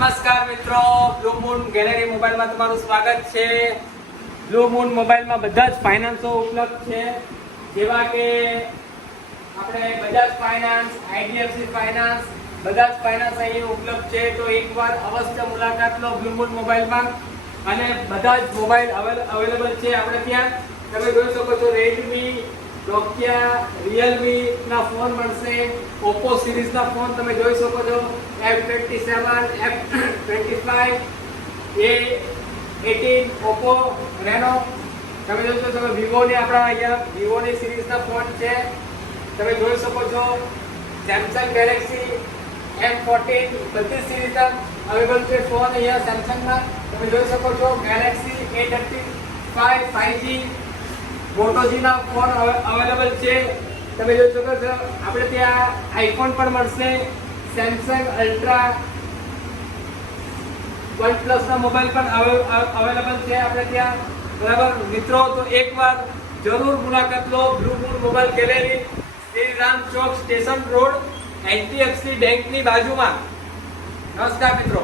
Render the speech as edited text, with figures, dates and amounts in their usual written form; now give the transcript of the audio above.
નમસ્કાર મિત્રો, blue moon gallery મોબાઈલમાં તમારું સ્વાગત છે। બ્લુ મૂન મોબાઈલમાં બધા જ ફાઇનાન્સો ઉપલબ્ધ છે, જેવા કે આપણે બજાજ ફાઇનાન્સ, આઈડીએફસી ફાઇનાન્સ, બધા જ ફાઇનાન્સ અહીં ઉપલબ્ધ છે। તો એકવાર અવશ્ય મુલાકાત લો બ્લુ મૂન મોબાઈલમાં અને બધા જ મોબાઈલ અવેલેબલ છે આપણે ત્યાં। તમે જોઈ શકો છો રેડમી, નોકિયા, રિયલમી ના ફોન મળશે, ઓપ્પો સિરીઝના ફોન તમે જોઈ શકો છો, F27, F25, A18, ઓપ્પો રેનો તમે જોઈ શકો છો। વિવોની આપણા અહીંયા વિવોની સિરીઝના ફોન છે તમે જોઈ શકો છો, સેમસંગ ગેલેક્સી M14 બધી સિરીઝના અવેલેબલ છે ફોન અહીંયા સેમસંગના તમે જોઈ શકો છો। Galaxy A35 5G મોટોજીના phone available છે તમે જોઈ શકો છો। આપણે ત્યાં આઈફોન પણ મળશે, સેમસંગ અલ્ટ્રા, OnePlus ના મોબાઈલ પણ અવેલેબલ છે આપણે ત્યાં, બરાબર મિત્રો। તો એકવાર જરૂર મુલાકાત લો blue moon mobile gallery, Shri Ram Chowk, station road, HDFC બેંકની બાજુમાં। નમસ્કાર મિત્રો।